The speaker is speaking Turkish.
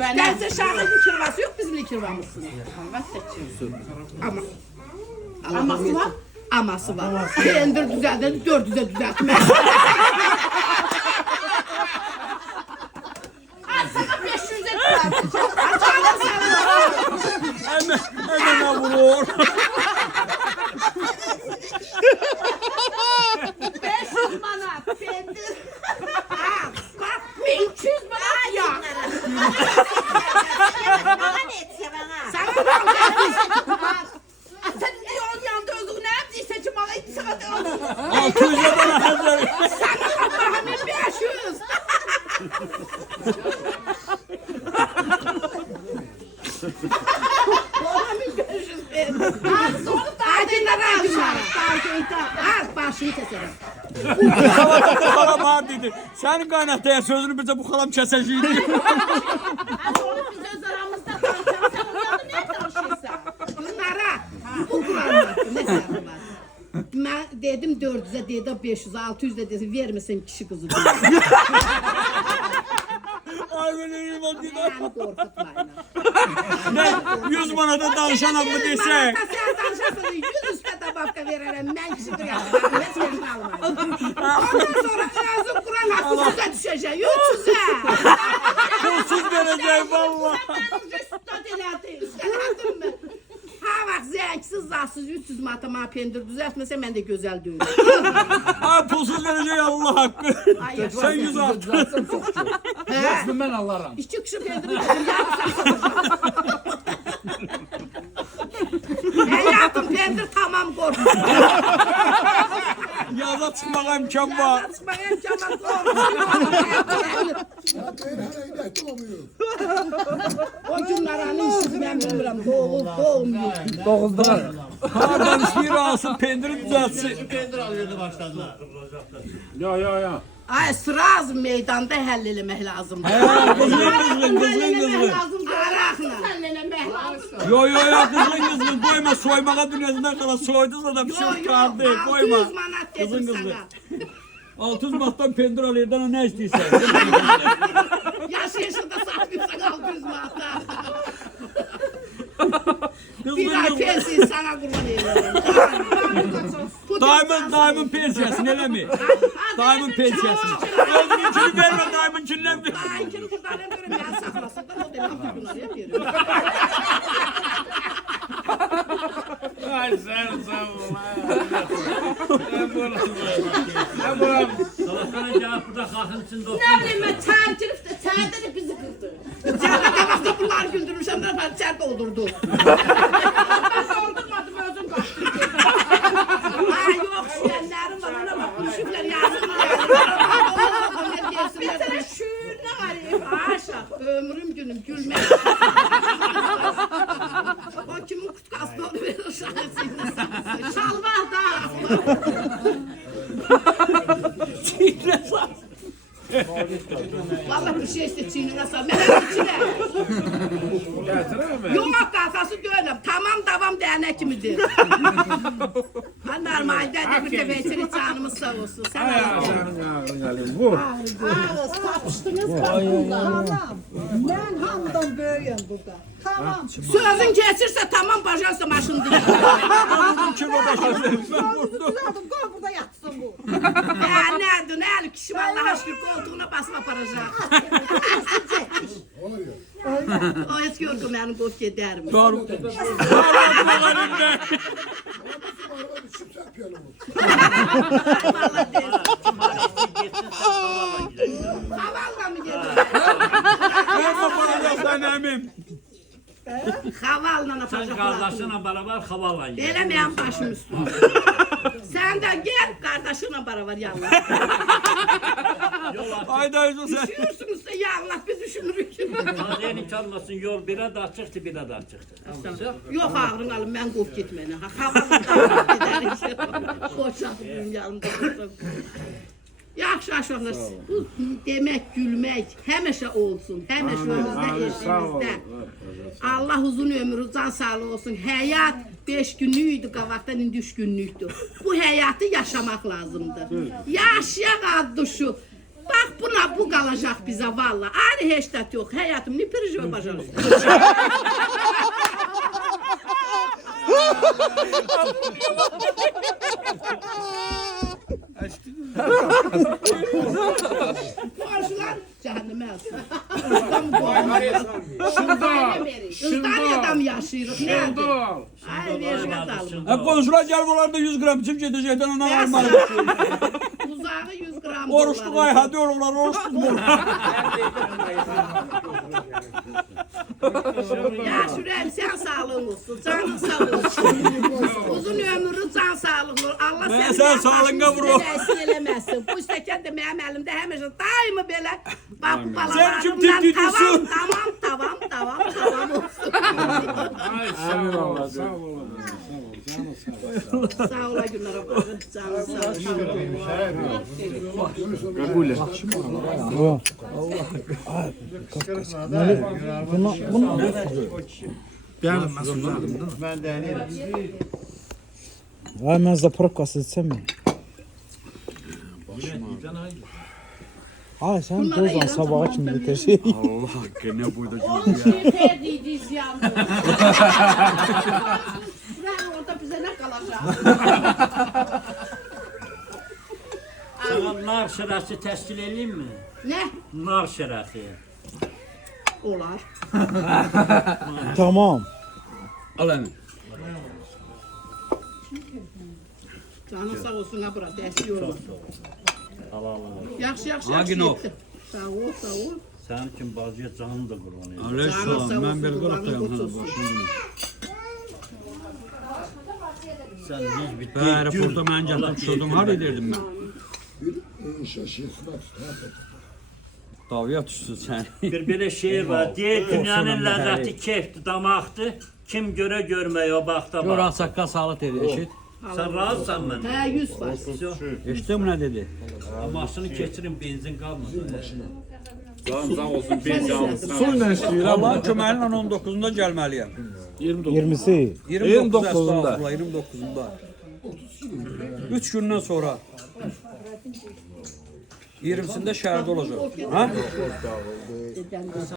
Derse Şahid'in kirvası yok, bizim de kirvamızsın. Ama. Aması var? Aması var. Pendir düzeldi, 400'e düzeltmez. Aslında 500'e düzelteceğim. Açalım sana. Hemen vurur. 500 manat pendir. Bak 300 manat ya. Bana ne etse bana? Sana bak. Sen yol yanında özgün ne yaptıysa ki bana hiç sıkıntı olsun. 600'e bana hazır. Sana Allah'ım 500. Allah'ım 500 pendir. Hadi nara dışarı. Başını keserim. Sabahta bu kalam var dedi. Senin kaynataya sözünü bize bu kalam keseceğiydi. Onu biz öz aramızda konuşalım. Sen onlarla ne konuşuyorsun? Bunlara bu Kur'an'da ne sarı var? Ben dedim 400'e dedim 500'e 600'e dedim vermesin kişi kızı. Ay böyle yılmaz dedi. Yani korkutmayın. Ne 100 manada danışanam mı dese. Sen danışarsın 100 üstte tabakta veririm. Ben kişi kırıyorum. Ben senin almayayım. Ondan sonra ağzım Kur'an hakkı size düşecek. 300'e. Pulsuz vereceğim valla. Ha bak zevksiz, zatsız, 300 matematik pendir düzeltmese ben de güzel değilim. Ay pulsuz vereceğim Allah hakkı. Sen 100 at. Resmen ben Allah'ım. İş çıkışı pendiri yarım saat satacağım. Hayatım pendir tamam korkma. Yaza çıkmaya imkan var. Açmaya imkan korkma. O günler hani işsiz ben bilmiyorum. Doğum yok. 9'da. Pardon istiyor alsın pendiri düzeltsin. Pendir alıyordu başladılar. Ya. Ay sıraz meydanda hellelemek lazım. Kızgın. Arakla. Hellelemek lazım. Yo kızgın koyma soymaka dünyasından kala soydun da bir şey kaldı koyma. 600 manat dedim sana. 600 manattan pendir alıyordan ne istiyorsan. Yaş yaşında satıyorsan 600 manat. Bir Kızgın ay pensiyi sana kurban ederim. Daimın pensiyası ne mi? Daimın pensiyası. Özgürlüğünü verme daimın çinlen bir. Dainkini kurtarım görüm ya saklasın da o demek ki bunları yapıyorum. Ay sen ulan. Salakana cevap burada kalkınsın dostum. Ne bileyim ben çay çırıp da çayda da bizi kırdı. Çayda tabakta bunlar güldürmüş hem de ben çay doldurdu. Ben doldurmadım özüm kaçtı. Ay yok şiyenlerim var ona bak düşükler yazıklar. Bir tane şüğürüne var ya. Aşağı ömrüm günüm gülmek. O kimin kutkası onu verir şahesinde. Şalvah da. Vallahi bir şey işte çiğnine sar. Merak içine. Yok kasası değilim. Tamam davam dernek midir? Ben normalde de bir de veçeri canımız sağ olsun. Sen Bu. Ağız kapıştınız kapında. Ben hamdan böyüyüm burada. Tamam. sözün geçirse tamam bacarsa başını değil. Düzeldim koy burada yatsın bu. Ya nedir ne kişi vallahi şükür koltuğuna basma paracak. O eski yorgunlarını boş gidermiş. Doğru. Vallahi değil. Havalla mı geliyor? Verme bana sen emim. Havalla Sen yapacak. kardeşinle beraber havalan gel. Denemeyen başım üstüne. Sen de gel kardeşinle beraber yallah. Hayda Yusuf sen. Düşünürsünüz de yallah biz düşünürük. Tazeyeni çalmasın yol bire de açıktı bire de açıktı. Yok ağrın alın ben kop gitmeni. Havalla gider. Koçaklıyorum yanımda. Yaxşı aşağılar. Demek gülmek həmişə olsun. Həmişə önümüzdə eşimizdə. Allah uzun ömrü, can sağlığı olsun. Həyat 5 günlük idi, qabaqdan indi 3 günlükdür. Bu həyatı yaşamaq lazımdır. Yaşayaq ad düşü. Bak buna bu kalacak bize valla. Aynı heştet yok. Hayatım ne perişan başarılı. Karşılar cehenneme yazsın. İspanya'da yaşıyoruz? Nerede? Ol. Ay verişe dalım. Konuşula gel buralarda 100 gram çim gidecekten ona varmalı. Uzağı 100 gram. Oruçlu ay hadi oğlum oruçlu. Ya Şurem sen sağlığın olsun. Canın sağ olsun. Uzun ömrün can sağlıklı. Allah Ben seni sen sağlığına vur. Eləməsin. Bu istəkən də mənim əlimdə həmişə daima belə. Bax bu Sen kim balalarımdan tepkiyorsun? tamam olsun. Ay sağ ol. Sağ ol. Sağ ola günlərə baxın. Canın sağ olsun. Vay ben zapravkası içsem mi? Ay sen bozan sabaha kim biter Allah hakkı ne buydu. Onun şeyi terdiydi yandı. Ben orada bizə nə qalacaq? Sana nar şərəsi təşkil edeyim mi? Nə? Nar şərəsi. Olar. Tamam. Al emin. Canın sağ olsun ha bura. Dəsti olur. Allah. Yaxşı Agin ol. etdi. Sağ ol. Sənin üçün bacıya canım da qurban edir. Aleyküm. Ben bir qırıqdayım. Sən heç bir Bari burada mən gəldim tuturdum. Har edirdim ben. Davaya düşsün sen. Bir belə şey var. Deyir dünyanın ləzzəti keyfdir, damaqdır. Kim görə görməyə o baxda Gör bax. saqqal sağlık dedi eşit. Sən razısan mən? Hə 100%. Eşitdin mi ne dedi? Maşını keçirin, benzin qalmadı. Can sağ olsun. Bir can. Allah köməlin 19'unda gəlməliyəm. 20'si. 29'unda. 29'unda. 3 gündən sonra. 20'sinde şəhərdə olacaq. Ha?